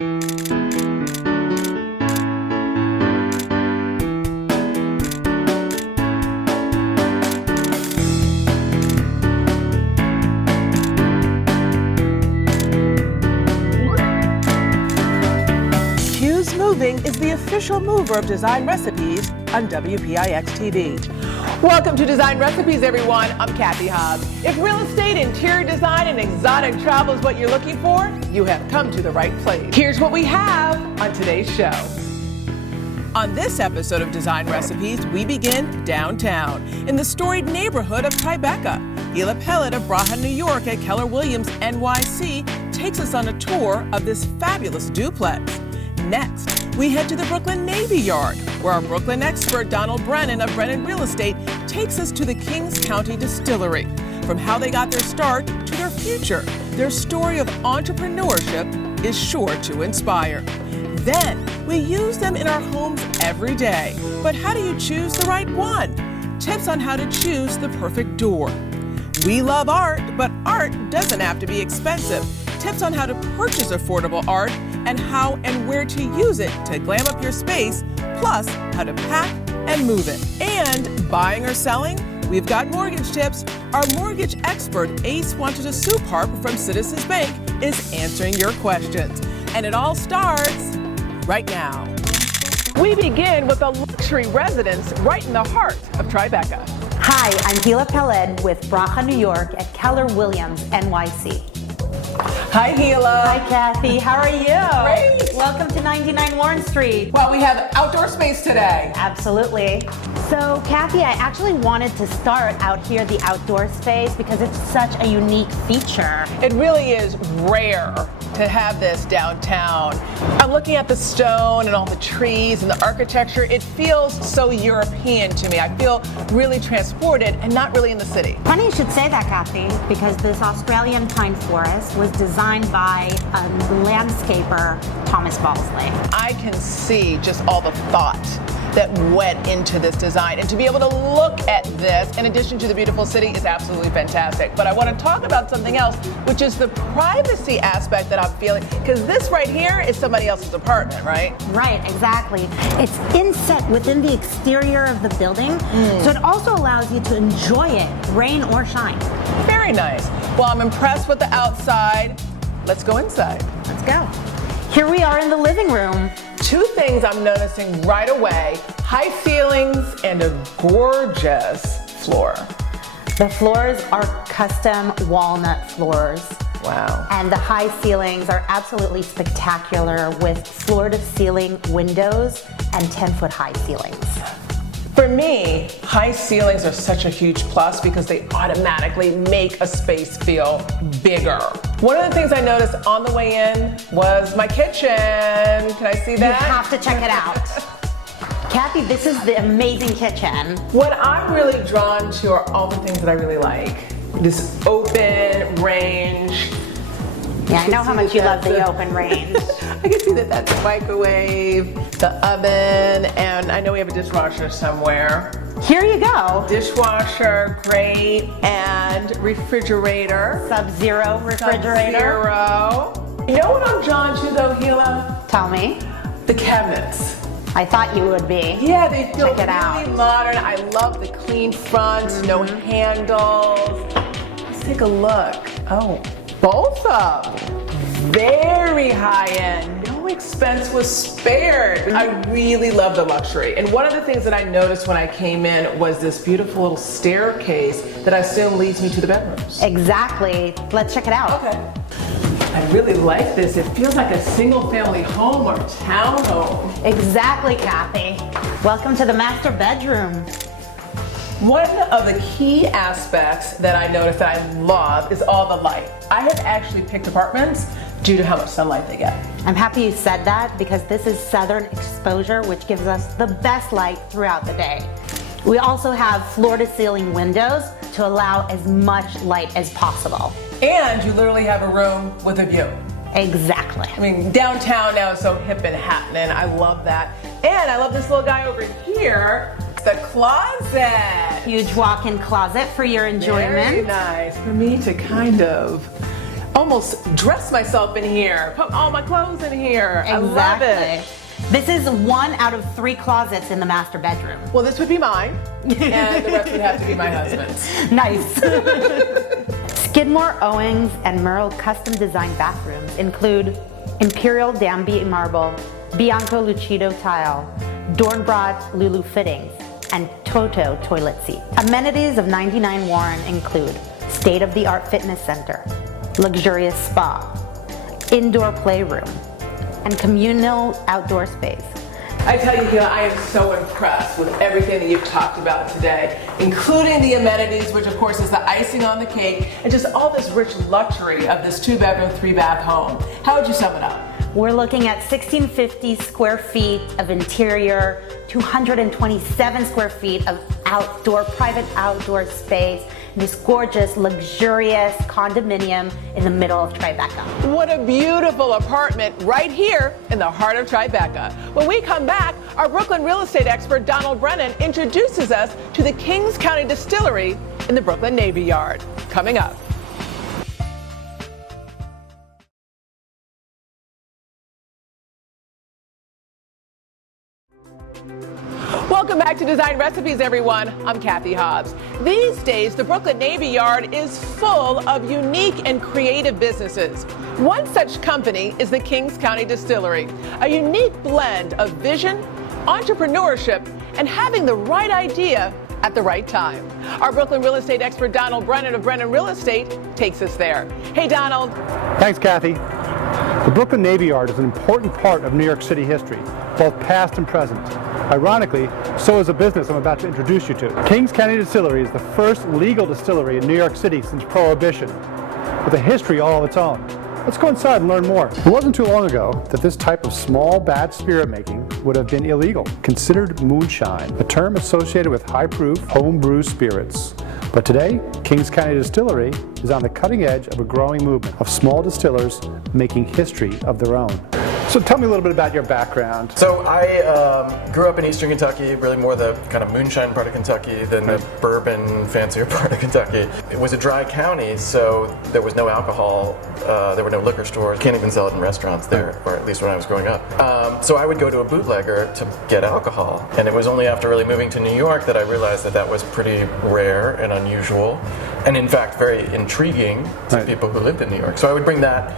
Moving is the official mover of Design Recipes on WPIX TV. Welcome to Design Recipes, everyone. I'm Cathy Hobbs. If real estate, interior design, and exotic travel is what you're looking for, you have come to the right place. Here's what we have on today's show. On this episode of Design Recipes, we begin downtown in the storied neighborhood of TRIBECA. Hila Peled of Bracha, New York at Keller Williams NYC takes us on a tour of this fabulous duplex. Next, we head to the Brooklyn Navy Yard, where our Brooklyn expert Brennan of Brennan Real Estate takes us to the Kings County Distillery. From how they got their start to their future, their story of entrepreneurship is sure to inspire. Then, we use them in our homes every day. But how do you choose the right one? Tips on how to choose the perfect door. We love art, but art doesn't have to be expensive. Tips on how to purchase affordable art and how and where to use it to glam up your space, plus how to pack and move it. And buying or selling? We've got mortgage tips. Our mortgage expert, Ace Wantedasuparp from Citizens Bank, is answering your questions. And it all starts right now. We begin with a luxury residence right in the heart of TRIBECA. Hi, I'm Hila Peled with Bracha, New York at Keller Williams NYC. Hi, Hila. Hi, Cathy. How are you? Great. Welcome to 99 Warren Street. Well, we have outdoor space today. Absolutely. So, Cathy, I actually wanted to start out here, the outdoor space, because it's such a unique feature. It really is rare to have this downtown. I'm looking at the stone and all the trees and the architecture. It feels so European to me. I feel really transported and not really in the city. Funny you should say that, Cathy, because this Australian pine forest was designed by landscaper Thomas Balsley. I can see just all the thought that went into this design, and to be able to look at this in addition to the beautiful city is absolutely fantastic. But I want to talk about something else, which is the privacy aspect that I'm feeling, because this right here is somebody else's apartment, right? Right, exactly. It's inset within the exterior of the building, so it also allows you to enjoy it, rain or shine. Very nice. Well, I'm impressed with the outside. Let's go inside. Let's go. Here we are in the living room. Two things I'm noticing right away: high ceilings and a gorgeous floor. The floors are custom walnut floors. Wow. And the high ceilings are absolutely spectacular with floor-to-ceiling windows and 10-foot high ceilings. For me, high ceilings are such a huge plus because they automatically make a space feel bigger. One of the things I noticed on the way in was my kitchen. Can I see that? You have to check it out. Cathy, this is the amazing kitchen. What I'm really drawn to are all the things that I really like. This open range. Yeah, I know how much you love the open range. I can see that that's the microwave, the oven, and I know we have a dishwasher somewhere. Here you go. Dishwasher, great, and refrigerator. Sub-zero refrigerator. Sub-zero. You know what I'm drawn to though, Hila? Tell me. The cabinets. I thought you would be. Yeah, they feel Check it really out. modern. I love the clean front, no handles. Let's take a look. Oh, both of them. Very high end. No expense was spared. I really love the luxury. And one of the things that I noticed when I came in was this beautiful little staircase that I assume leads me to the bedrooms. Exactly. Let's check it out. Okay. I really like this. It feels like a single family home or townhome. Exactly, Cathy. Welcome to the master bedroom. One of the key aspects that I noticed that I love is all the light. I have actually picked apartments due to how much sunlight they get. I'm happy you said that because this is southern exposure, which gives us the best light throughout the day. We also have floor-to-ceiling windows to allow as much light as possible. And you literally have a room with a view. Exactly. I mean, downtown now is so hip and happening. I love that. And I love this little guy over here, the closet. Huge walk-in closet for your enjoyment. Very nice. For me to kind of almost dress myself in here, put all my clothes in here. I love it. This is 1 out of 3 closets in the master bedroom. Well, this would be mine, and the rest would have to be my husband's. Nice. Skidmore, Owings, and Merle custom designed bathrooms include Imperial Danby marble, Bianco Lucido tile, Dornbrot Lulu fittings, and Toto toilet seat. Amenities of 99 Warren include state-of-the-art fitness center, luxurious spa, indoor playroom, and communal outdoor space. I tell you, Hila, I am so impressed with everything that you've talked about today, including the amenities, which of course is the icing on the cake, and just all this rich luxury of this 2-bedroom, 3-bath home. How would you sum it up? We're looking at 1,650 square feet of interior, 227 square feet of private outdoor space, this gorgeous, luxurious condominium in the middle of TRIBECA. What a beautiful apartment right here in the heart of TRIBECA. When we come back, our Brooklyn real estate expert, Brennan, introduces us to the Kings County Distillery in the Brooklyn Navy Yard. Coming up. Welcome back to Design Recipes, everyone. I'm Cathy Hobbs. These days, the Brooklyn Navy Yard is full of unique and creative businesses. One such company is the Kings County Distillery, a unique blend of vision, entrepreneurship, and having the right idea at the right time. Our Brooklyn real estate expert, Brennan of Brennan Real Estate, takes us there. Hey, Donald. Thanks, Cathy. The Brooklyn Navy Yard is an important part of New York City history, both past and present. Ironically, so is a business I'm about to introduce you to. Kings County Distillery is the first legal distillery in New York City since Prohibition, with a history all of its own. Let's go inside and learn more. It wasn't too long ago that this type of small batch spirit making would have been illegal, considered moonshine, a term associated with high-proof, home-brew spirits. But today, Kings County Distillery is on the cutting edge of a growing movement of small distillers making history of their own. So tell me a little bit about your background. So I grew up in Eastern Kentucky, really more the kind of moonshine part of Kentucky than the bourbon, fancier part of Kentucky. It was a dry county, so there was no alcohol, there were no liquor stores, can't even sell it in restaurants there, or at least when I was growing up. So I would go to a bootlegger to get alcohol, and it was only after really moving to New York that I realized that that was pretty rare and unusual, and in fact very intriguing to people who lived in New York. So I would bring that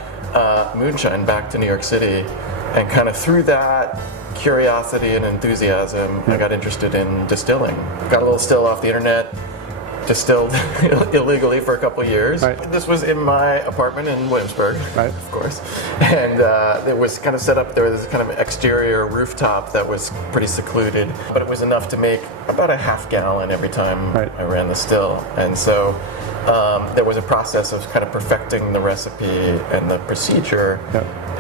moonshine back to New York City, and kind of through that curiosity and enthusiasm, I got interested in distilling. Got a little still off the internet, distilled illegally for a couple of years. This was in my apartment in Williamsburg, of course, and it was kind of set up, there was this kind of exterior rooftop that was pretty secluded, but it was enough to make about a half gallon every time I ran the still. And so there was a process of kind of perfecting the recipe and the procedure,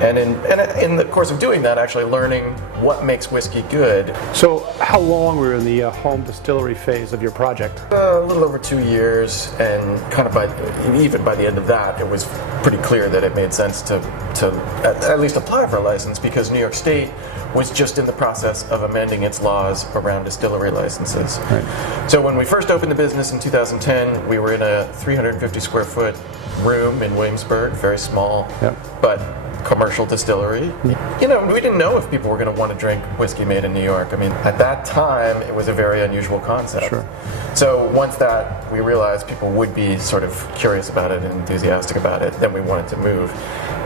and in the course of doing that, actually learning what makes whiskey good. So how long were you in the home distillery phase of your project? A little over 2 years, and kind of even by the end of that, it was pretty clear that it made sense to at least apply for a license, because New York State was just in the process of amending its laws around distillery licenses. So when we first opened the business in 2010, we were in a 350 square foot room in Williamsburg, very small, but commercial distillery. You know, we didn't know if people were going to want to drink whiskey made in New York. I mean, at that time, it was a very unusual concept. So once that we realized people would be sort of curious about it and enthusiastic about it, then we wanted to move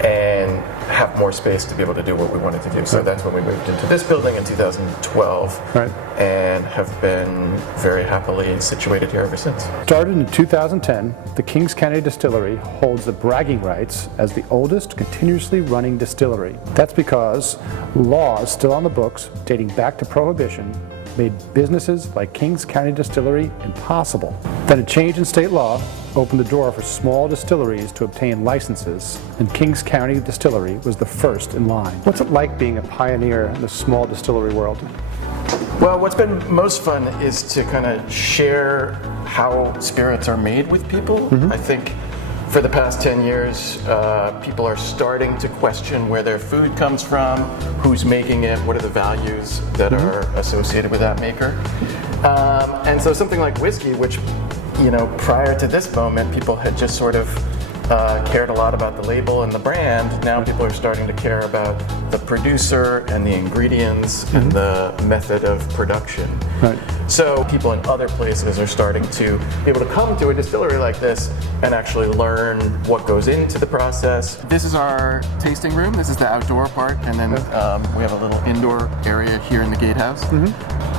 and have more space to be able to do what we wanted to do. So that's when we moved into this building in 2012, and have been very happily situated here ever since. Started in 2010, the Kings County Distillery holds the bragging rights as the oldest continuously running distillery. That's because laws still on the books dating back to Prohibition made businesses like Kings County Distillery impossible. Then a change in state law opened the door for small distilleries to obtain licenses, and Kings County Distillery was the first in line. What's it like being a pioneer in the small distillery world? Well, what's been most fun is to kind of share how spirits are made with people. I think for the past 10 years, people are starting to question where their food comes from, who's making it, what are the values that are associated with that maker. And so something like whiskey, which, you know, prior to this moment, people had just sort of cared a lot about the label and the brand. Now people are starting to care about the producer and the ingredients and the method of production. Right. So people in other places are starting to be able to come to a distillery like this and actually learn what goes into the process. This is our tasting room. This is the outdoor part, and then we have a little indoor area here in the gatehouse.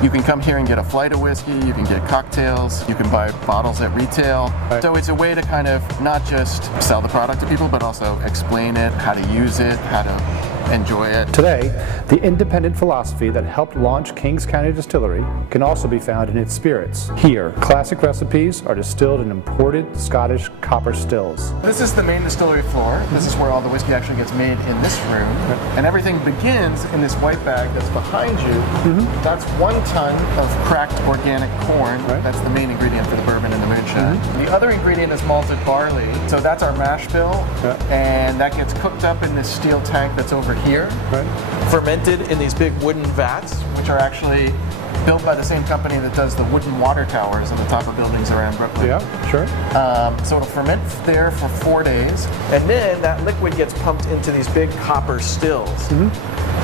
You can come here and get a flight of whiskey, you can get cocktails, you can buy bottles at retail. Right. So it's a way to kind of not just sell the product to people, but also explain it, how to use it, how to enjoy it. Today, the independent philosophy that helped launch Kings County Distillery can also be found in its spirits. Here, classic recipes are distilled in imported Scottish copper stills. This is the main distillery floor. This is where all the whiskey actually gets made in this room. And everything begins in this white bag that's behind you. That's 1 ton of cracked organic corn. That's the main ingredient for the bourbon and the moonshine. The other ingredient is malted barley. So that's our mash bill. And that gets cooked up in this steel tank that's over here. Fermented in these big wooden vats, which are actually built by the same company that does the wooden water towers on the top of buildings around Brooklyn. Yeah, sure. So it'll ferment there for 4 days, and then that liquid gets pumped into these big copper stills.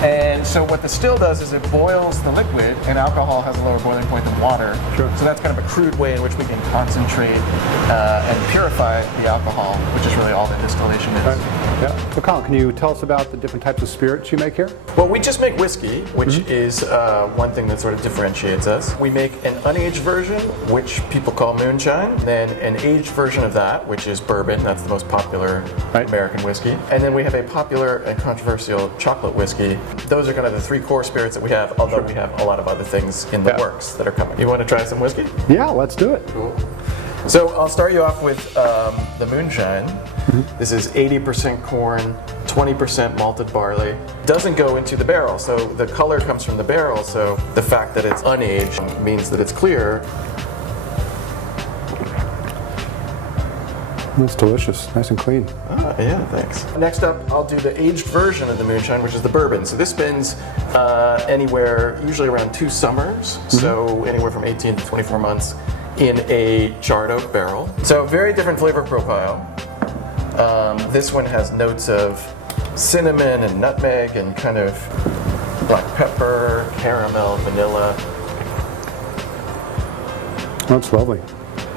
And so what the still does is it boils the liquid, and alcohol has a lower boiling point than water. Sure. So that's kind of a crude way in which we can concentrate and purify the alcohol, which is really all that distillation is. Yeah. So Colin, can you tell us about the different types of spirits you make here? Well, we just make whiskey, which is one thing that sort of differentiates us. We make an unaged version, which people call moonshine, then an aged version of that, which is bourbon. That's the most popular American whiskey. And then we have a popular and controversial chocolate whiskey. Those are kind of the 3 core spirits that we have, although we have a lot of other things in the works that are coming. You want to try some whiskey? Yeah, let's do it. Cool. So I'll start you off with the moonshine. This is 80% corn, 20% malted barley. Doesn't go into the barrel, so the color comes from the barrel, so the fact that it's unaged means that it's clear. That's delicious, nice and clean. Yeah, thanks. Next up, I'll do the aged version of the moonshine, which is the bourbon. So this spins anywhere, usually around 2 summers, so anywhere from 18 to 24 months in a charred oak barrel. So very different flavor profile. This one has notes of cinnamon and nutmeg and kind of black pepper, caramel, vanilla. That's lovely.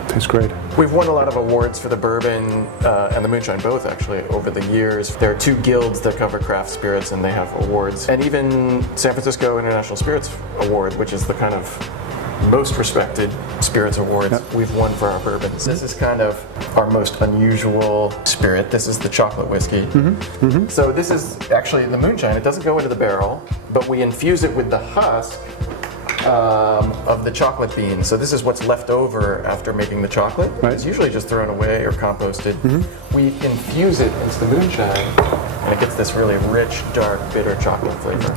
Tastes great. We've won a lot of awards for the bourbon and the moonshine both, actually, over the years. There are 2 guilds that cover craft spirits, and they have awards. And even San Francisco International Spirits Award, which is the kind of most respected spirits awards we've won for our bourbons. This is kind of our most unusual spirit. This is the chocolate whiskey. So this is actually the moonshine. It doesn't go into the barrel, but we infuse it with the husk of the chocolate bean. So this is what's left over after making the chocolate. It's usually just thrown away or composted. We infuse it into the moonshine, and it gets this really rich, dark, bitter chocolate flavor.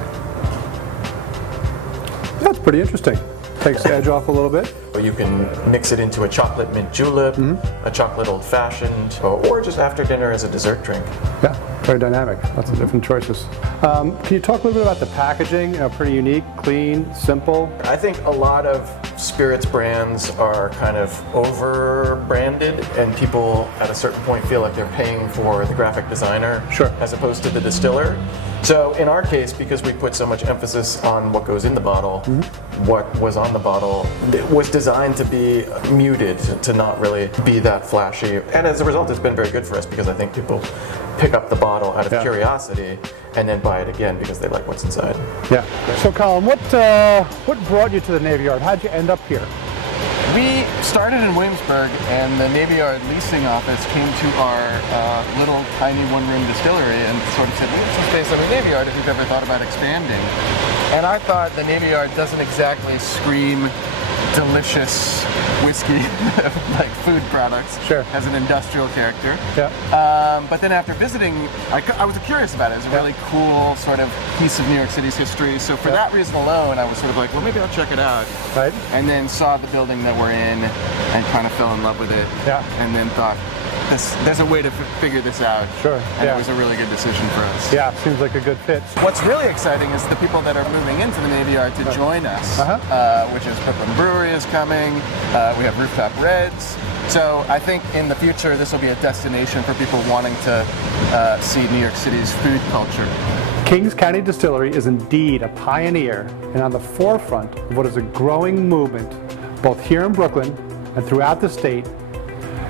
That's pretty interesting. Takes the edge off a little bit. You can mix it into a chocolate mint julep, a chocolate old fashioned, or just after dinner as a dessert drink. Yeah, very dynamic. Lots of different choices. Can you talk a little bit about the packaging? Pretty unique, clean, simple. I think a lot of spirits brands are kind of over branded, and people at a certain point feel like they're paying for the graphic designer as opposed to the distiller. So in our case, because we put so much emphasis on what goes in the bottle, what was on the bottle, it was designed to be muted, to not really be that flashy. And as a result, it's been very good for us, because I think people pick up the bottle out of curiosity and then buy it again because they like what's inside. Yeah. So Colin, what brought you to the Navy Yard? How'd you end up here? We started in Williamsburg, and the Navy Yard leasing office came to our little tiny one-room distillery and sort of said, we have some space on the Navy Yard if you've ever thought about expanding. And I thought the Navy Yard doesn't exactly scream delicious whiskey, like food products, as an industrial character. But then after visiting, I was curious about it. It was a really cool sort of piece of New York City's history. So for that reason alone, I was sort of like, well, maybe I'll check it out. And then saw the building that we're in and kind of fell in love with it. And then thought, there's a way to figure this out. And it was a really good decision for us. Yeah, seems like a good fit. What's really exciting is the people that are moving into the Navy Yard to join us, which is Brooklyn Brewery is coming. We have Rooftop Reds. So I think in the future this will be a destination for people wanting to see New York City's food culture. Kings County Distillery is indeed a pioneer and on the forefront of what is a growing movement, both here in Brooklyn and throughout the state,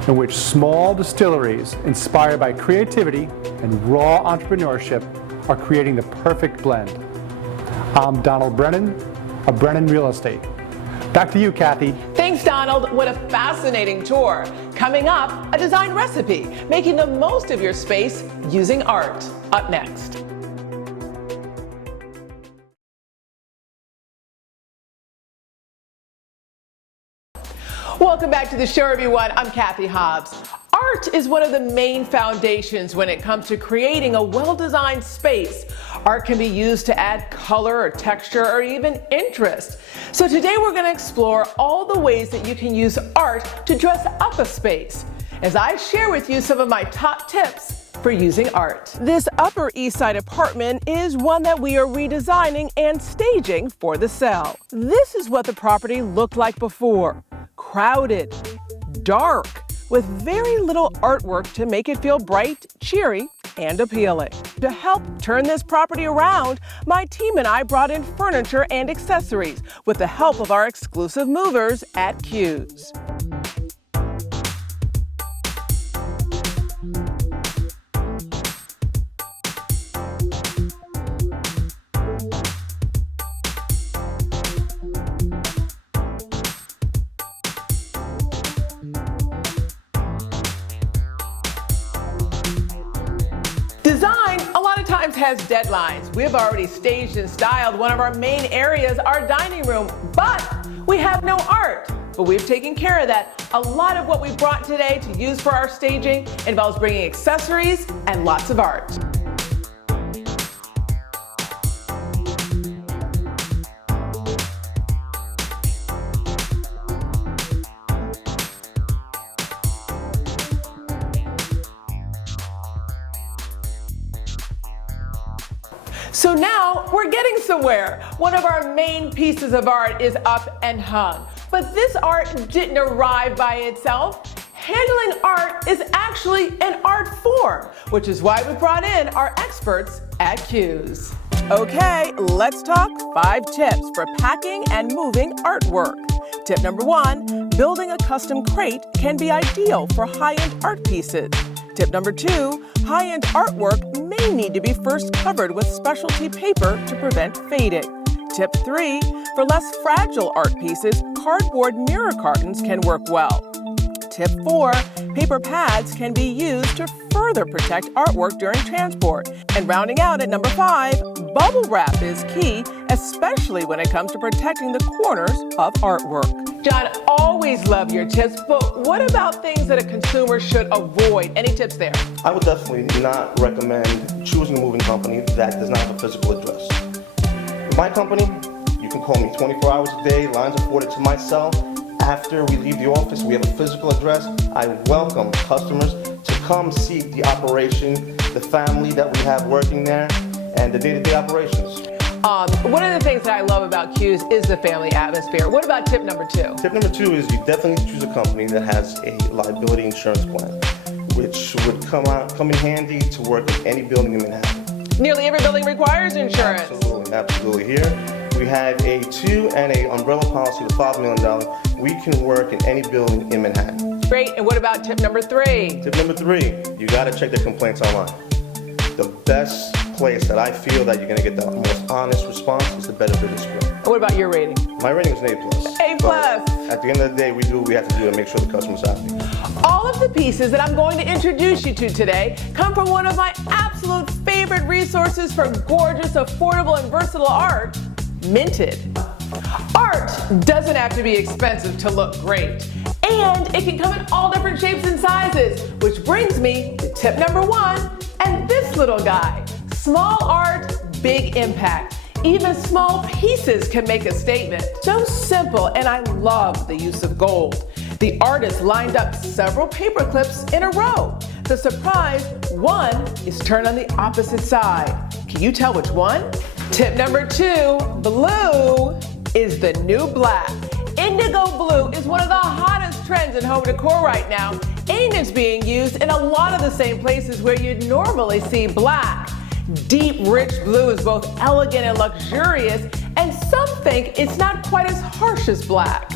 in which small distilleries inspired by creativity and raw entrepreneurship are creating the perfect blend. I'm Donald Brennan of Brennan Real Estate. Back to you, Kathy. Thanks, Donald. What a fascinating tour. Coming up, a design recipe, making the most of your space using art. Up next. Welcome back to the show, everyone. I'm Cathy Hobbs. Art is one of the main foundations when it comes to creating a well-designed space. Art can be used to add color or texture or even interest. So today we're going to explore all the ways that you can use art to dress up a space, as I share with you some of my top tips for using art. This Upper East Side apartment is one that we are redesigning and staging for the sale. This is what the property looked like before. Crowded, dark, with very little artwork to make it feel bright, cheery, and appealing. To help turn this property around, my team and I brought in furniture and accessories with the help of our exclusive movers at Q's. Design a lot of times has deadlines. We've already staged and styled one of our main areas, our dining room, but we have no art. But we've taken care of that. A lot of what we brought today to use for our staging involves bringing accessories and lots of art. So now we're getting somewhere. One of our main pieces of art is up and hung. But this art didn't arrive by itself. Handling art is actually an art form, which is why we brought in our experts at Q's. Okay, let's talk 5 tips for packing and moving artwork. Tip number 1, building a custom crate can be ideal for high-end art pieces. Tip number 2, high-end artwork may need to be first covered with specialty paper to prevent fading. Tip 3, for less fragile art pieces, cardboard mirror cartons can work well. Tip 4, paper pads can be used to further protect artwork during transport. And rounding out at number 5, bubble wrap is key, especially when it comes to protecting the corners of artwork. John, always love your tips, but what about things that a consumer should avoid? Any tips there? I would definitely not recommend choosing a moving company that does not have a physical address. With my company, you can call me 24 hours a day, lines afforded to myself. After we leave the office, we have a physical address. I welcome customers to come see the operation, the family that we have working there, and the day-to-day operations. One of the things that I love about Q's is the family atmosphere. What about tip number 2? Tip number 2 is you definitely choose a company that has a liability insurance plan, which would come in handy to work in any building in Manhattan. Nearly every building requires insurance. Absolutely. Here we have a 2 and a umbrella policy of $5 million. We can work in any building in Manhattan. Great. And what about tip number 3? Tip number 3, you got to check the complaints online. The best place that I feel that you're going to get the most honest response is the Better Business Bureau. What about your rating? My rating is an A+. A+. But at the end of the day, we do what we have to do to make sure the customer's happy. All of the pieces that I'm going to introduce you to today come from one of my absolute favorite resources for gorgeous, affordable, and versatile art, Minted. Art doesn't have to be expensive to look great. And it can come in all different shapes and sizes, which brings me to tip number 1 and this little guy. Small art, big impact. Even small pieces can make a statement. So simple, and I love the use of gold. The artist lined up several paper clips in a row. The surprise, one is turned on the opposite side. Can you tell which one? Tip number 2, blue is the new black. Indigo blue is one of the hottest trends in home decor right now, and it's being used in a lot of the same places where you'd normally see black. Deep, rich blue is both elegant and luxurious, and some think it's not quite as harsh as black.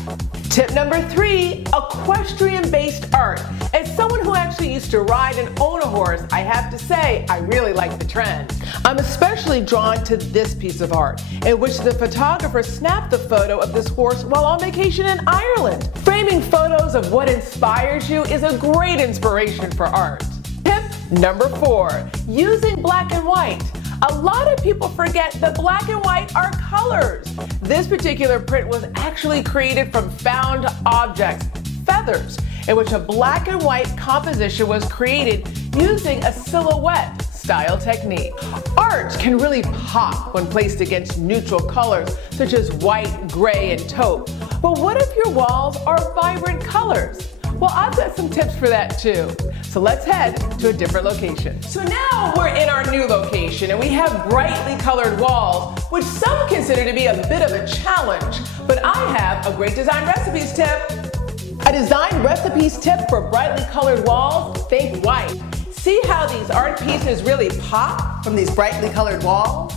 Tip number 3, equestrian-based art. As someone who actually used to ride and own a horse, I have to say I really like the trend. I'm especially drawn to this piece of art, in which the photographer snapped the photo of this horse while on vacation in Ireland. Framing photos of what inspires you is a great inspiration for art. Tip number 4, using black and white. A lot of people forget that black and white are colors. This particular print was actually created from found objects, feathers, in which a black and white composition was created using a silhouette style technique. Art can really pop when placed against neutral colors such as white, gray, and taupe. But what if your walls are vibrant colors? Well, I've got some tips for that too. So let's head to a different location. So now we're in our new location and we have brightly colored walls, which some consider to be a bit of a challenge. But I have a great design recipes tip. A design recipes tip for brightly colored walls, think white. See how these art pieces really pop from these brightly colored walls?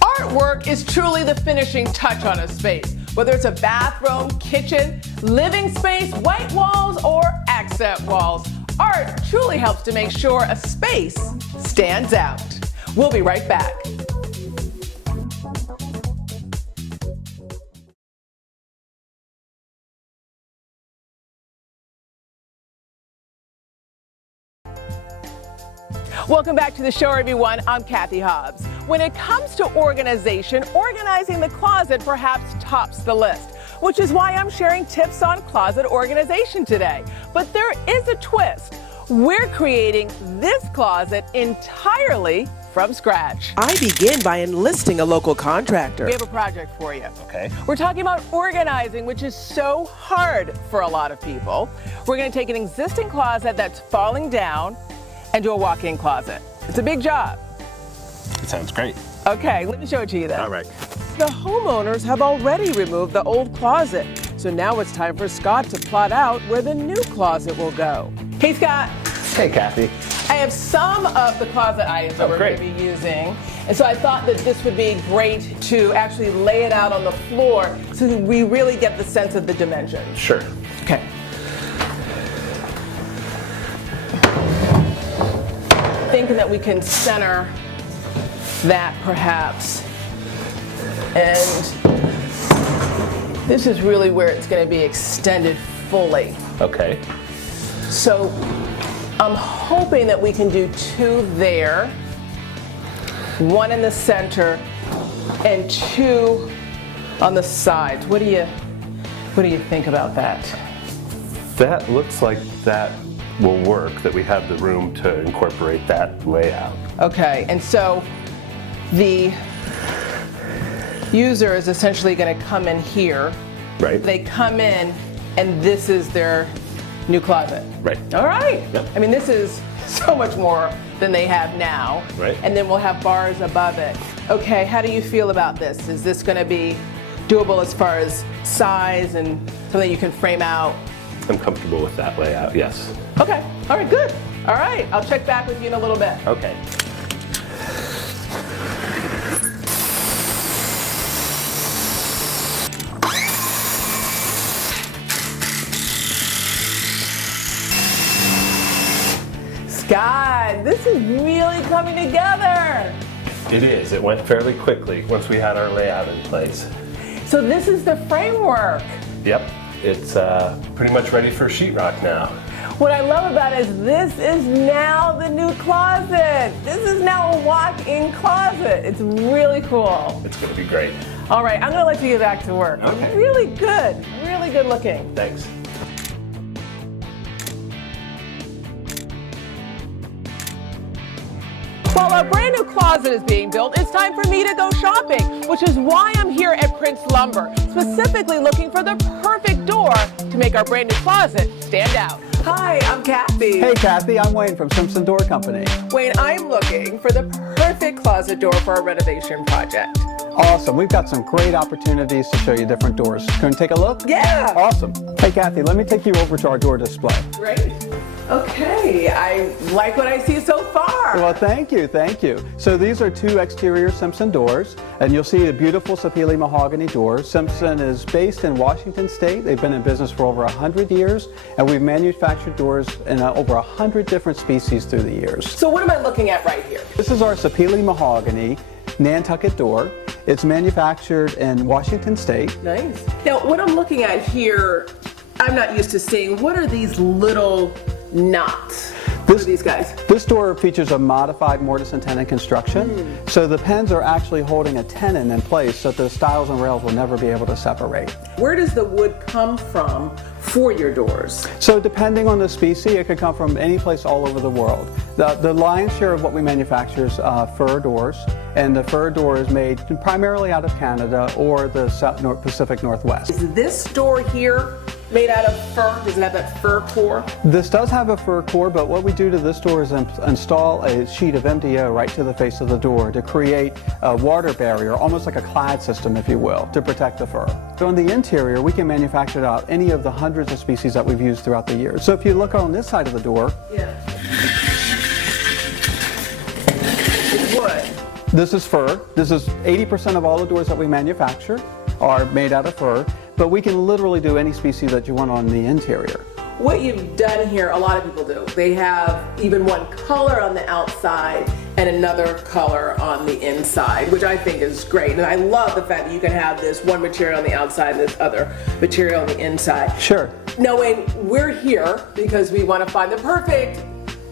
Artwork is truly the finishing touch on a space. Whether it's a bathroom, kitchen, living space, white walls, or accent walls, art truly helps to make sure a space stands out. We'll be right back. Welcome back to the show, everyone. I'm Cathy Hobbs. When it comes to organization, organizing the closet perhaps tops the list, which is why I'm sharing tips on closet organization today. But there is a twist. We're creating this closet entirely from scratch. I begin by enlisting a local contractor. We have a project for you. Okay. We're talking about organizing, which is so hard for a lot of people. We're going to take an existing closet that's falling down and do a walk-in closet. It's a big job. It sounds great. Okay, let me show it to you then. All right. The homeowners have already removed the old closet, so now it's time for Scott to plot out where the new closet will go. Hey Scott. Hey Cathy. I have some of the closet items that we're going to be using, and so I thought that this would be great to actually lay it out on the floor so that we really get the sense of the dimensions. Sure. Okay. Thinking that we can center that perhaps. And this is really where it's going to be extended fully. Okay. So I'm hoping that we can do 2 there, 1 in the center, and 2 on the sides. What do you think about that? That looks like that will work, that we have the room to incorporate that layout. Okay, and so the user is essentially going to come in here. Right. They come in, and this is their new closet. Right. All right. Yep. I mean, this is so much more than they have now. Right. And then we'll have bars above it. Okay, how do you feel about this? Is this going to be doable as far as size and something you can frame out? I'm comfortable with that layout, yes. Okay. All right, good. All right, I'll check back with you in a little bit. Okay. Scott, this is really coming together. It is. It went fairly quickly once we had our layout in place. So this is the framework. Yep. It's pretty much ready for sheetrock now. What I love about it is this is now the new closet. This is now a walk-in closet. It's really cool. It's going to be great. All right, I'm going to let you get back to work. Okay. Really good looking. Thanks. While our brand new closet is being built, it's time for me to go shopping, which is why I'm here at Prince Lumber, specifically looking for the perfect door to make our brand new closet stand out. Hi, I'm Kathy. Hey Kathy, I'm Wayne from Simpson Door Company. Wayne, I'm looking for the perfect closet door for our renovation project. Awesome. We've got some great opportunities to show you different doors. Can we take a look? Yeah. Awesome. Hey, Kathy, let me take you over to our door display. Great. Okay, I like what I see so far. Well, thank you, thank you. So these are two exterior Simpson doors, and you'll see a beautiful sapele mahogany door. Simpson is based in Washington State. They've been in business for over 100 years, and we've manufactured doors in over 100 different species through the years. So what am I looking at right here? This is our sapele mahogany Nantucket door. It's manufactured in Washington State. Nice. Now, what I'm looking at here, I'm not used to seeing. What are these little knots? What are these guys? This door features a modified mortise and tenon construction. So the pins are actually holding a tenon in place so the stiles and rails will never be able to separate. Where does the wood come from for your doors? So depending on the species, it could come from any place all over the world. The lion's share of what we manufacture is fir doors, and the fir door is made primarily out of Canada or the Pacific Northwest. Is this door here made out of fir? Does it have that fir core? This does have a fir core, but what we do to this door is install a sheet of MDO right to the face of the door to create a water barrier, almost like a clad system, if you will, to protect the fir. So in the interior, we can manufacture out any of the hundreds of species that we've used throughout the years. So if you look on this side of the door, Yeah. It's wood. this is fir. This is 80% of all the doors that we manufacture are made out of fir, but we can literally do any species that you want on the interior. What you've done here, a lot of people do. They have even one color on the outside and another color on the inside, which I think is great. And I love the fact that you can have this one material on the outside and this other material on the inside. Sure. Knowing we're here because we want to find the perfect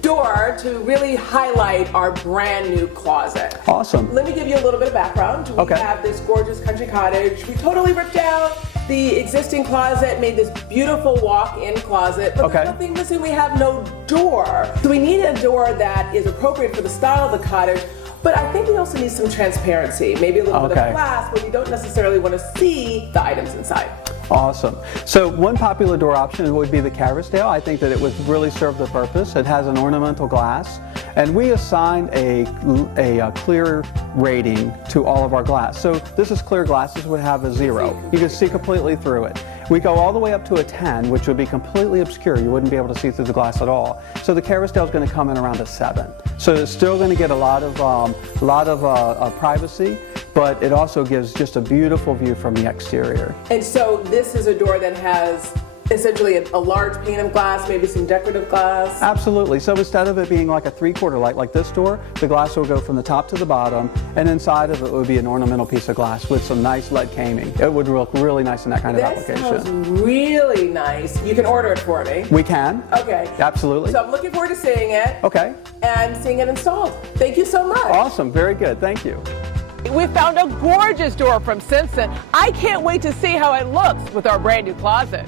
door to really highlight our brand new closet. Awesome. Let me give you a little bit of background. We Okay. have this gorgeous country cottage. We totally ripped out the existing closet, made this beautiful walk-in closet, but Okay. there's nothing missing. We have no door. So we need a door that is appropriate for the style of the cottage, but I think we also need some transparency, maybe a little bit Okay. of glass, but we don't necessarily want to see the items inside. Awesome. So one popular door option would be the Carousel. I think that it would really serve the purpose. It has an ornamental glass, and we assign a clear rating to all of our glass. So this is clear glass. This would have a 0. You can see completely through it. We go all the way up to a 10, which would be completely obscure. You wouldn't be able to see through the glass at all. So the Carousel is going to come in around a 7. So it's still going to get a lot of privacy, but it also gives just a beautiful view from the exterior. And so this is a door that has essentially a large pane of glass, maybe some decorative glass. Absolutely. So instead of it being like a 3/4 light like this door, the glass will go from the top to the bottom, and inside of it would be an ornamental piece of glass with some nice lead caming. It would look really nice in that kind of That application. sounds really nice. You can order it for me. We can. Okay. Absolutely. So I'm looking forward to seeing it. Okay. And seeing it installed. Thank you so much. Awesome. Very good. Thank you. We found a gorgeous door from Simpson. I can't wait to see how it looks with our brand new closet.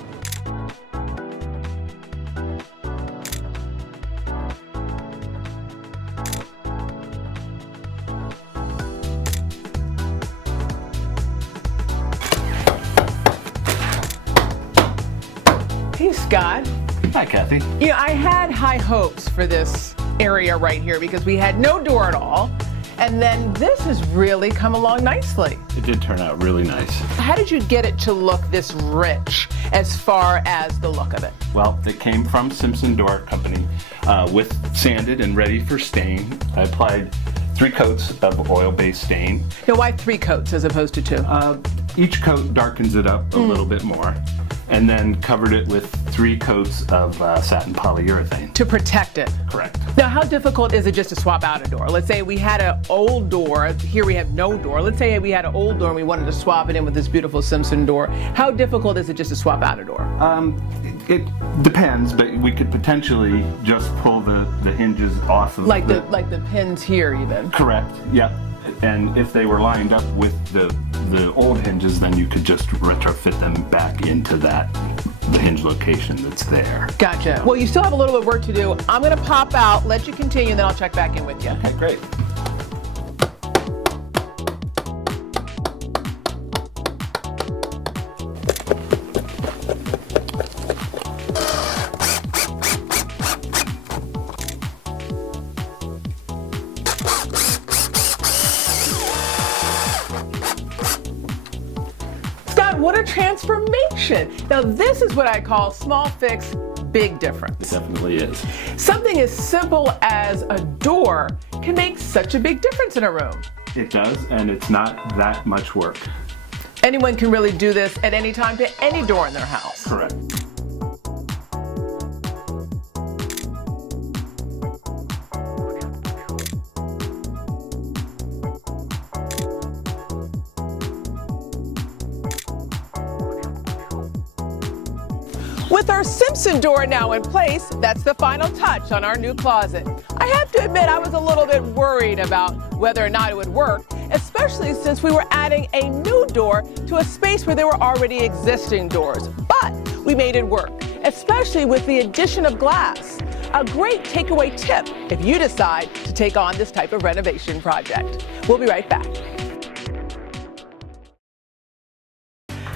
Hey, Scott. Hi, Kathy. You know, I had high hopes for this area right here because we had no door at all. And then this has really come along nicely. It did turn out really nice. How did you get it to look this rich as far as the look of it? Well, it came from Simpson Door Company with sanded and ready for stain. I applied 3 coats of oil-based stain. Now, why 3 coats as opposed to 2? Each coat darkens it up a little bit more, and then covered it with 3 coats of satin polyurethane. To protect it. Correct. Now, how difficult is it just to swap out a door? Let's say we had an old door. Here we have no door. Let's say we had an old door and we wanted to swap it in with this beautiful Simpson door. How difficult is it just to swap out a door? It depends, but we could potentially just pull the hinges off of Like the pins here, even. Correct. Yep. And if they were lined up with the old hinges, then you could just retrofit them back into the hinge location that's there. Gotcha. Well, you still have a little bit of work to do. I'm going to pop out, let you continue, and then I'll check back in with you. Okay, great. what? What a transformation. Now this is what I call small fix, big difference. It definitely is. Something as simple as a door can make such a big difference in a room. It does, and it's not that much work. Anyone can really do this at any time to any door in their house. Correct. With our Simpson door now in place, that's the final touch on our new closet. I have to admit I was a little bit worried about whether or not it would work, especially since we were adding a new door to a space where there were already existing doors. But we made it work, especially with the addition of glass. A great takeaway tip if you decide to take on this type of renovation project. We'll be right back.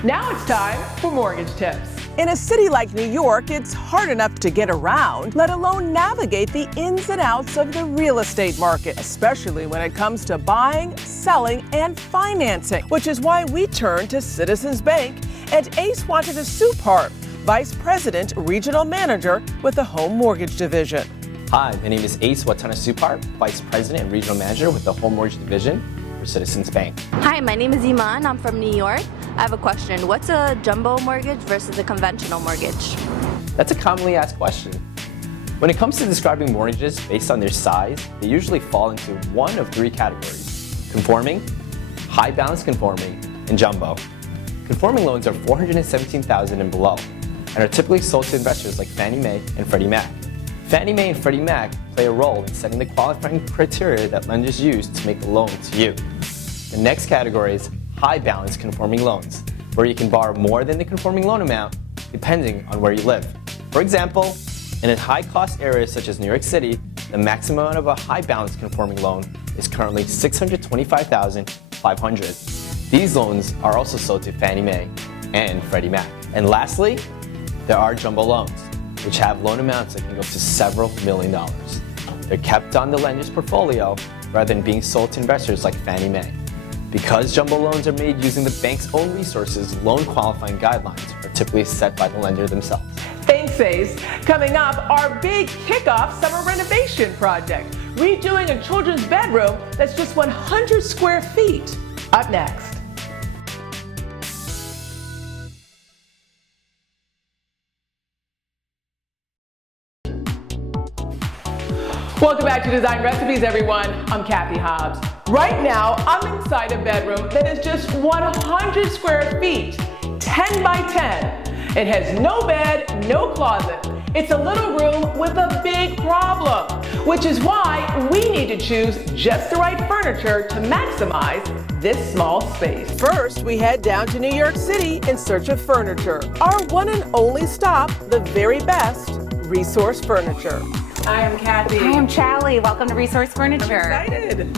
Now it's time for mortgage tips. In a city like New York, it's hard enough to get around, let alone navigate the ins and outs of the real estate market, especially when it comes to buying, selling, and financing, which is why we turned to Citizens Bank and Ace wanted a Supart, Vice President, Regional Manager with the Home Mortgage Division. Hi, my name is Ace Supart, Vice President and Regional Manager with the Home Mortgage Division for Citizens Bank. Hi, my name is Iman. I'm from New York. I have a question. What's a jumbo mortgage versus a conventional mortgage? That's a commonly asked question. When it comes to describing mortgages based on their size, they usually fall into one of three categories: conforming, high balance conforming, and jumbo. Conforming loans are $417,000 and below and are typically sold to investors like Fannie Mae and Freddie Mac. Fannie Mae and Freddie Mac play a role in setting the qualifying criteria that lenders use to make a loan to you. The next category is high balance conforming loans, where you can borrow more than the conforming loan amount depending on where you live. For example, in a high cost area such as New York City, the maximum amount of a high balance conforming loan is currently $625,500. These loans are also sold to Fannie Mae and Freddie Mac. And lastly, there are jumbo loans, which have loan amounts that can go to several $1 million. They're kept on the lender's portfolio rather than being sold to investors like Fannie Mae. Because jumbo loans are made using the bank's own resources, loan qualifying guidelines are typically set by the lender themselves. Thanks, Ace. Coming up, our big kickoff summer renovation project, redoing a children's bedroom that's just 100 square feet. Up next. Welcome back to Design Recipes, everyone. I'm Cathy Hobbs. Right now, I'm inside a bedroom that is just 100 square feet, 10 by 10. It has no bed, no closet. It's a little room with a big problem, which is why we need to choose just the right furniture to maximize this small space. First, we head down to New York City in search of furniture. Our one and only stop, the very best, Resource Furniture. I am Cathy. Hi, I'm Charlie. Welcome to Resource Furniture. I'm excited.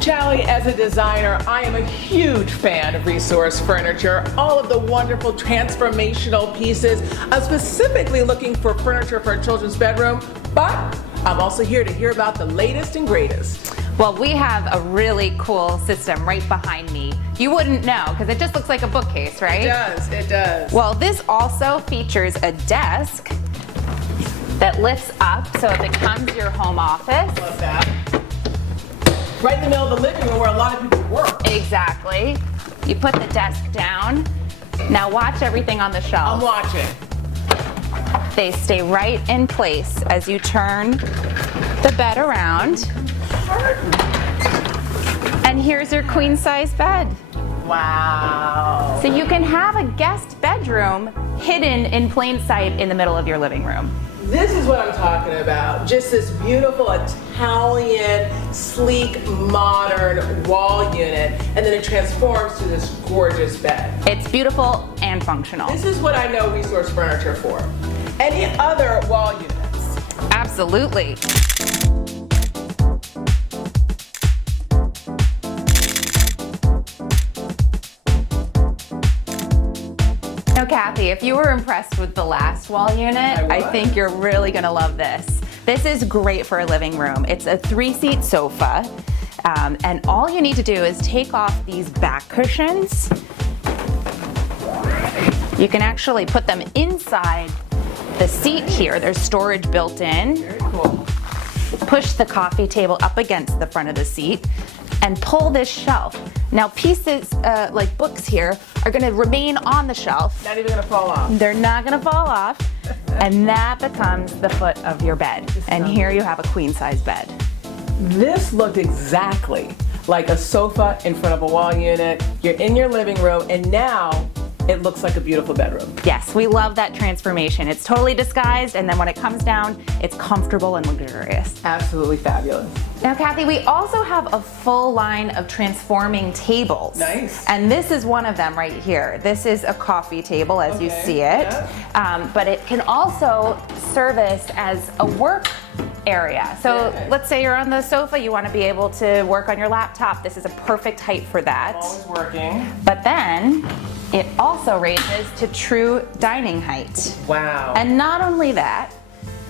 Charlie, as a designer, I am a huge fan of Resource Furniture. All of the wonderful transformational pieces. I'm specifically looking for furniture for a children's bedroom, but I'm also here to hear about the latest and greatest. Well, we have a really cool system right behind me. You wouldn't know because it just looks like a bookcase, right? It does, it does. Well, this also features a desk that lifts up so it becomes your home office. Love that. Right in the middle of the living room where a lot of people work. Exactly. You put the desk down. Now watch everything on the shelf. I'm watching. They stay right in place as you turn the bed around. And here's your queen size bed. Wow. So you can have a guest bedroom hidden in plain sight in the middle of your living room. This is what I'm talking about. Just this beautiful Italian, sleek, modern wall unit, and then it transforms to this gorgeous bed. It's beautiful and functional. This is what I know Resource Furniture for. Any other wall units? Absolutely. Now, Cathy, if you were impressed with the last wall unit, I think you're really gonna love this. This is great for a living room. It's a 3-seat sofa, and all you need to do is take off these back cushions, You can actually put them inside the seat here. There's storage built in. Very cool. Push the coffee table up against the front of the seat and pull this shelf. Now pieces like books here are gonna remain on the shelf. Not even gonna fall off. They're not gonna fall off. And that becomes the foot of your bed. And here you have a queen size bed. This looked exactly like a sofa in front of a wall unit. You're in your living room, and now it looks like a beautiful bedroom. Yes, we love that transformation. It's totally disguised, and then when it comes down, it's comfortable and luxurious. Absolutely fabulous. Now, Kathy, we also have a full line of transforming tables. Nice. And this is one of them right here. This is a coffee table, as you see it. Yeah. But it can also service as a work area. So let's say you're on the sofa, you want to be able to work on your laptop. This is a perfect height for that. Always working. But then it also raises to true dining height. Wow. And not only that,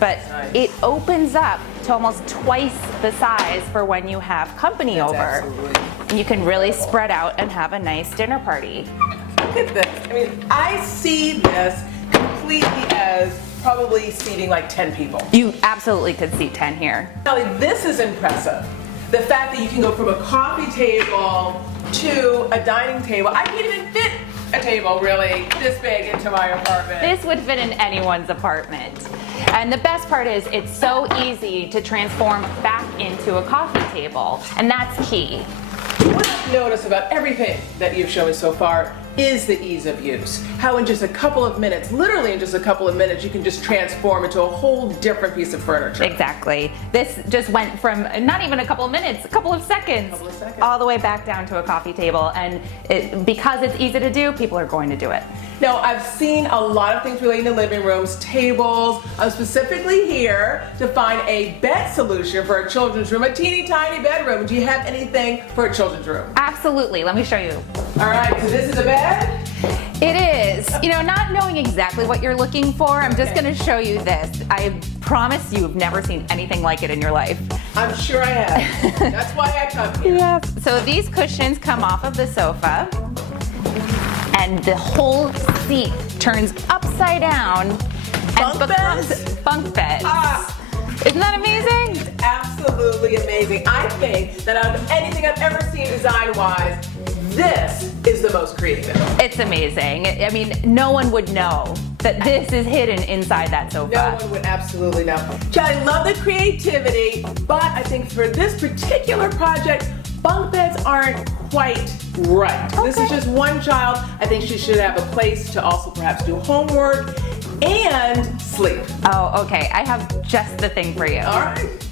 but Nice. it opens up to almost twice the size for when you have company over. Absolutely. And you can really spread out and have a nice dinner party. Look at this. I mean, I see this completely as probably seating like 10 people. You absolutely could seat 10 here. Kelly, this is impressive. The fact that you can go from a coffee table to a dining table. I can't even fit a table really this big into my apartment. This would fit in anyone's apartment. And the best part is it's so easy to transform back into a coffee table, and that's key. What I've noticed about everything that you've shown me so far is the ease of use. How in just a couple of minutes, literally in just a couple of minutes, you can just transform into a whole different piece of furniture. Exactly. This just went from not even a couple of minutes, a couple of seconds, all the way back down to a coffee table. And because it's easy to do, people are going to do it. Now, I've seen a lot of things relating to living rooms, tables. I'm specifically here to find a bed solution for a children's room, a teeny tiny bedroom. Do you have anything for a children's room? Absolutely. Let me show you. All right, so this is a bed? It is. You know, not knowing exactly what you're looking for, I'm just going to show you this. I promise you've never seen anything like it in your life. I'm sure I have. That's why I come here. Yes. So these cushions come off of the sofa, and the whole seat turns upside down and becomes bunk beds. Isn't that amazing? Absolutely amazing. I think that out of anything I've ever seen design-wise, this is the most creative. It's amazing. I mean, no one would know that this is hidden inside that sofa. No one would absolutely know. Chad, I love the creativity, but I think for this particular project, bunk beds aren't quite right. Okay. This is just one child. I think she should have a place to also perhaps do homework and sleep. Oh, okay. I have just the thing for you. All right.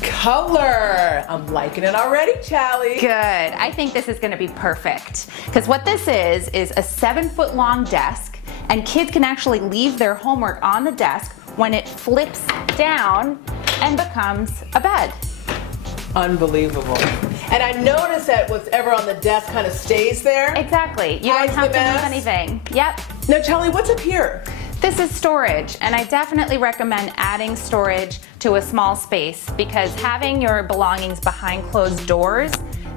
Color. I'm liking it already, Charlie. Good. I think this is going to be perfect. Because what this is a 7-foot long desk, and kids can actually leave their homework on the desk when it flips down and becomes a bed. Unbelievable. And I noticed that whatever on the desk kind of stays there. Exactly. You don't have to move anything. Yep. Now, Charlie, what's up here? This is storage, and I definitely recommend adding storage to a small space because having your belongings behind closed doors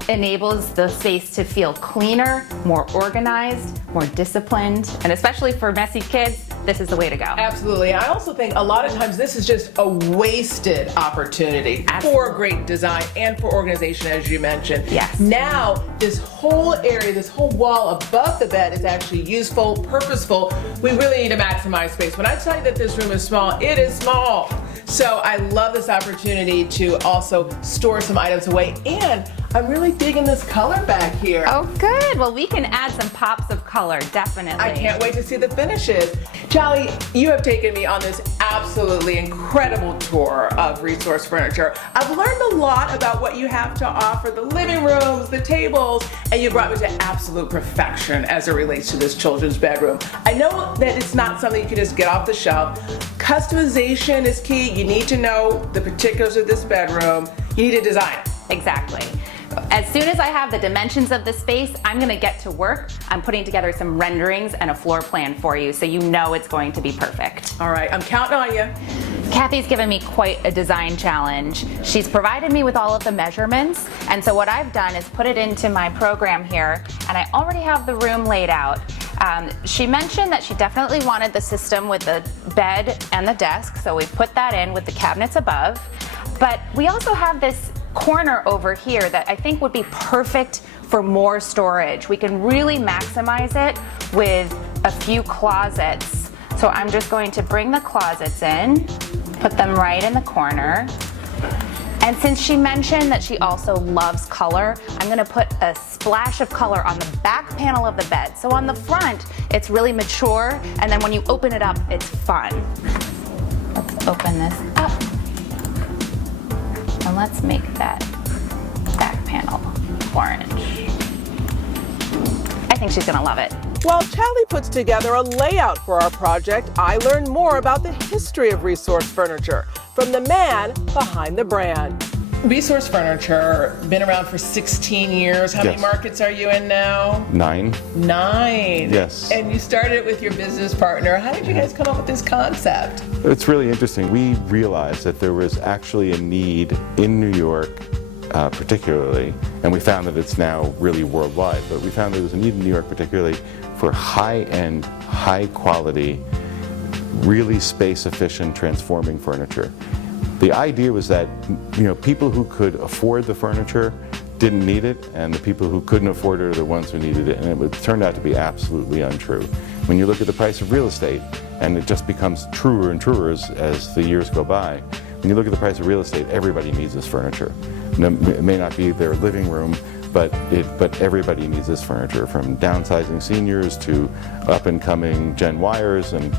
enables the space to feel cleaner, more organized, more disciplined, and especially for messy kids, this is the way to go. Absolutely. I also think a lot of times this is just a wasted opportunity for great design and for organization, as you mentioned. Yes. Now, this whole area, this whole wall above the bed is actually useful, purposeful. We really need to maximize space. When I tell you that this room is small, it is small. So I love this opportunity to also store some items away, and I'm really digging this color back here. Oh, good. Well, we can add some pops of color, definitely. I can't wait to see the finishes. Charlie, you have taken me on this absolutely incredible tour of Resource Furniture. I've learned a lot about what you have to offer, the living rooms, the tables, and you brought me to absolute perfection as it relates to this children's bedroom. I know that it's not something you can just get off the shelf. Customization is key. You need to know the particulars of this bedroom. You need to design it. Exactly. As soon as I have the dimensions of the space, I'm going to get to work. I'm putting together some renderings and a floor plan for you so you know it's going to be perfect. All right, I'm counting on you. Kathy's given me quite a design challenge. She's provided me with all of the measurements, and so what I've done is put it into my program here, and I already have the room laid out. She mentioned that she definitely wanted the system with the bed and the desk, so we put that in with the cabinets above. But we also have this corner over here that I think would be perfect for more storage. We can really maximize it with a few closets. So I'm just going to bring the closets in, put them right in the corner. And since she mentioned that she also loves color, I'm gonna put a splash of color on the back panel of the bed. So on the front, it's really mature, and then when you open it up, it's fun. Let's open this up. And let's make that back panel orange. I think she's gonna love it. While Charlie puts together a layout for our project, I learned more about the history of Resource Furniture from the man behind the brand. Resource Furniture, been around for 16 years. How many Yes. markets are you in now? 9. 9. Yes. And you started it with your business partner. How did you guys come up with this concept? It's really interesting. We realized that there was actually a need in New York, particularly, and we found that it's now really worldwide, but we found there was a need in New York particularly for high-end, high-quality, really space-efficient transforming furniture. The idea was that, people who could afford the furniture didn't need it, and the people who couldn't afford it are the ones who needed it, and it turned out to be absolutely untrue. When you look at the price of real estate, and it just becomes truer and truer as the years go by, when you look at the price of real estate, everybody needs this furniture. It may not be their living room, but everybody needs this furniture, from downsizing seniors to up-and-coming Gen Yers and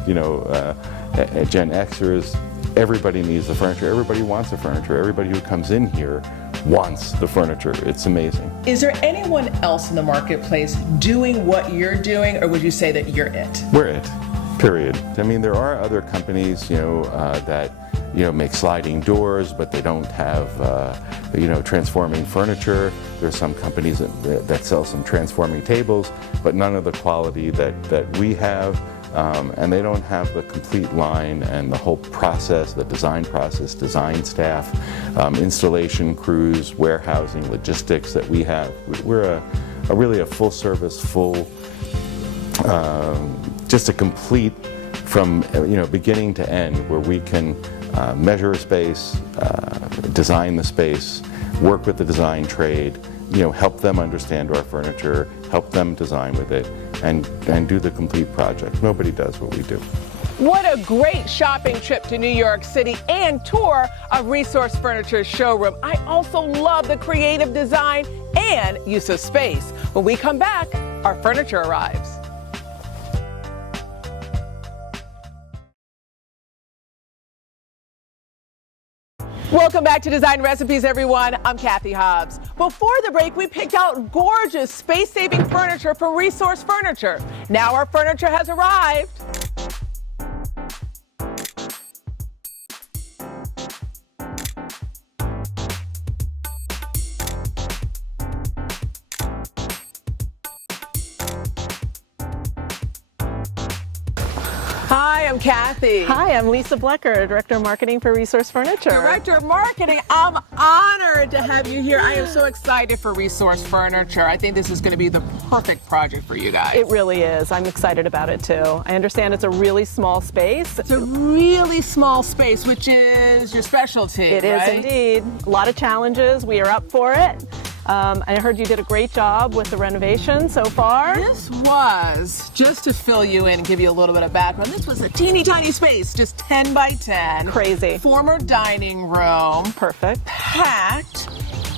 Gen Xers. Everybody needs the furniture. Everybody wants the furniture. Everybody who comes in here wants the furniture. It's amazing. Is there anyone else in the marketplace doing what you're doing, or would you say that you're it? We're it, period. I mean, there are other companies, that make sliding doors, but they don't have, transforming furniture. There's some companies that sell some transforming tables, but none of the quality that we have. And they don't have the complete line and the whole process, the design process, design staff, installation crews, warehousing, logistics that we have. We're really a full service, just a complete from beginning to end, where we can measure a space, design the space, work with the design trade, help them understand our furniture, help them design with it, and do the complete project. Nobody does what we do. What a great shopping trip to New York City and tour of Resource Furniture's showroom. I also love the creative design and use of space. When we come back, our furniture arrives. Welcome back to Design Recipes, everyone. I'm Cathy Hobbs. Before the break, we picked out gorgeous space-saving furniture from Resource Furniture. Now our furniture has arrived. Hi, I'm Kathy. Hi, I'm Lisa Blecker, Director of Marketing for Resource Furniture. Director of Marketing, I'm honored to have you here. I am so excited for Resource Furniture. I think this is going to be the perfect project for you guys. It really is. I'm excited about it too. I understand it's a really small space. It's a really small space, which is your specialty, It is right? indeed. A lot of challenges. We are up for it. I heard you did a great job with the renovation so far. This was, just to fill you in and give you a little bit of background, this was a teeny tiny space, just 10 by 10. Crazy. Former dining room. Perfect. Packed.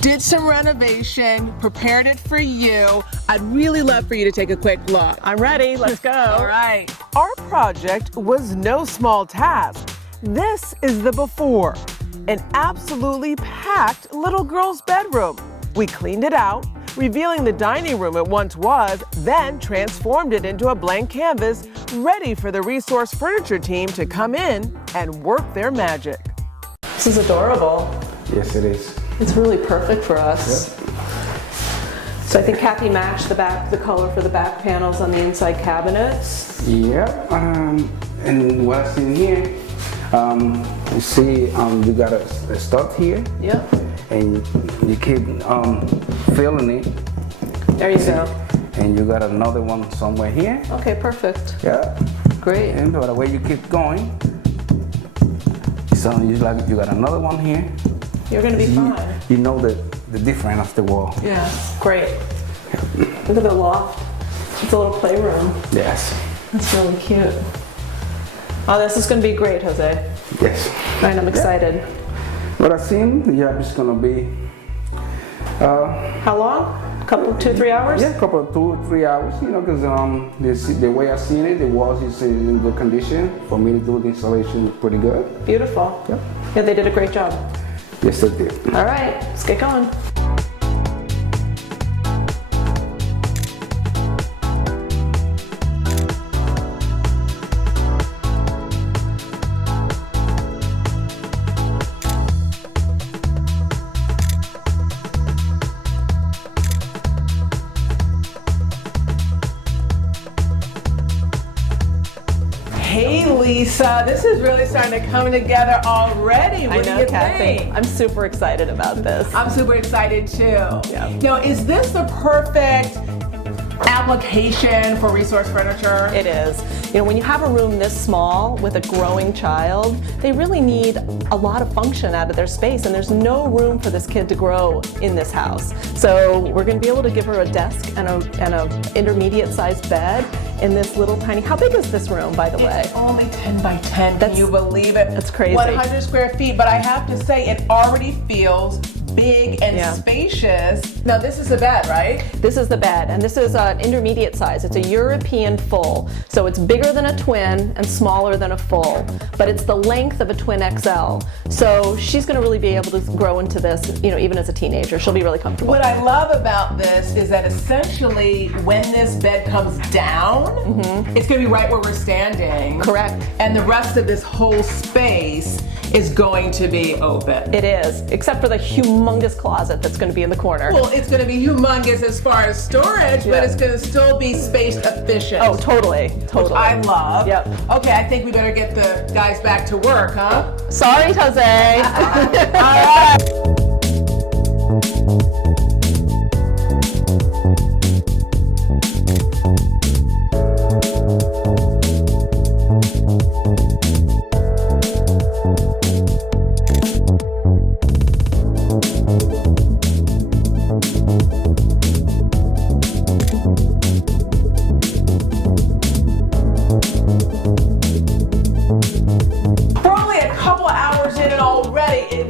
Did some renovation, prepared it for you. I'd really love for you to take a quick look. I'm ready. Let's go. All right. Our project was no small task. This is the before. An absolutely packed little girl's bedroom. We cleaned it out, revealing the dining room it once was, then transformed it into a blank canvas, ready for the Resource Furniture team to come in and work their magic. This is adorable. Yes, it is. It's really perfect for us. Yep. So I think Kathy matched the color for the back panels on the inside cabinets. Yep. And what's in here? You see, you got a stud here. Yep. And you keep filling it. There you go. and you got another one somewhere here. Okay, perfect. Yeah. Great. And the way you keep going, so you got another one here. You're gonna be you, fine. You know the difference of the wall. Yeah, great. Look at the loft. It's a little playroom. Yes. That's really cute. Oh, this is gonna be great, Jose. Yes. Right, I'm excited. What I think the job is gonna be. How long? A couple, 2-3 hours? Yeah, a couple of 2-3 hours. You know, because the way I've seen it, the walls is in good condition. For me to do the installation, pretty good. Beautiful. Yeah. Yeah, they did a great job. Yes, they did. All right, let's get going. Hey Lisa, this is really starting to come together already. What do you Kathy. think? I'm super excited about this. I'm super excited too. Yeah. Now, is this the perfect application for resource furniture? It is. You know, when you have a room this small with a growing child, they really need a lot of function out of their space, and there's no room for this kid to grow in this house. So we're going to be able to give her a desk and a intermediate sized bed in this little tiny. How big is this room, by the way? It's only 10 by 10. Can you believe it? That's crazy. 100 square feet, but I have to say it already feels big and spacious. Now this is the bed, right? This is the bed, and this is an intermediate size. It's a European full, so it's bigger than a twin and smaller than a full, but it's the length of a twin XL. So she's going to really be able to grow into this, you know, even as a teenager. She'll be really comfortable. What I love about this is that essentially when this bed comes down, it's going to be right where we're standing. Correct. And the rest of this whole space is going to be open. It is, except for the humongous closet that's going to be in the corner. Well, it's going to be humongous as far as storage, but it's going to still be space efficient. Oh, totally, totally. Which I love. Yep. Okay, I think we better get the guys back to work, huh? Sorry, Jose. All right.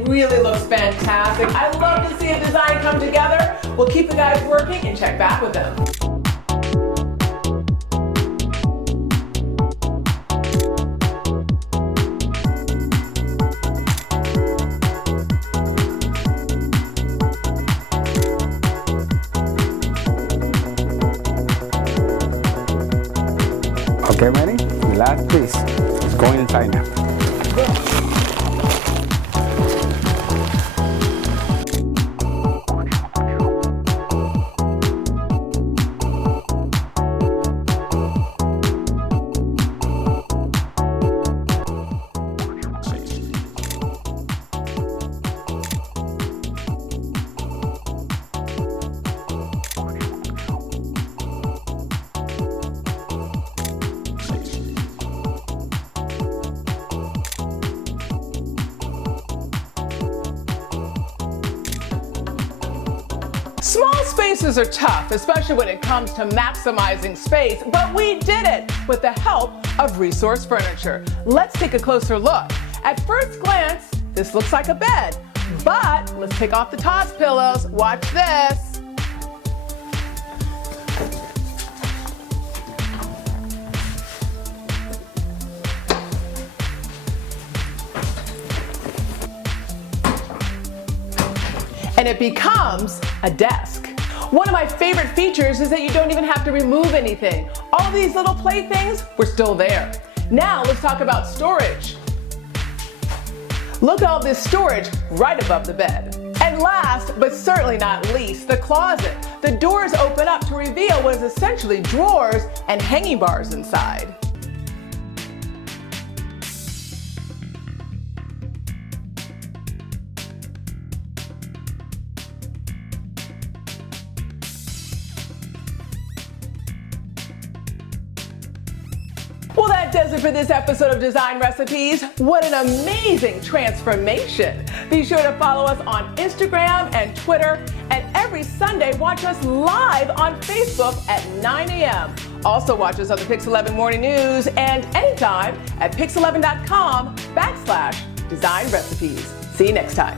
Really looks fantastic. I love to see a design come together. We'll keep the guys working and check back with them. Okay, ready? Relax, please. It's going inside now. Small spaces are tough, especially when it comes to maximizing space, but we did it with the help of Resource Furniture. Let's take a closer look. At first glance, this looks like a bed, but let's take off the toss pillows. Watch this. And it becomes a desk. One of my favorite features is that you don't even have to remove anything. All of these little playthings were still there. Now let's talk about storage. Look at all this storage right above the bed. And last, but certainly not least, the closet. The doors open up to reveal what is essentially drawers and hanging bars inside. Well, that does it for this episode of Design Recipes. What an amazing transformation. Be sure to follow us on Instagram and Twitter. And every Sunday, watch us live on Facebook at 9 a.m. Also watch us on the Pix 11 Morning News and anytime at pix11.com/Design Recipes. See you next time.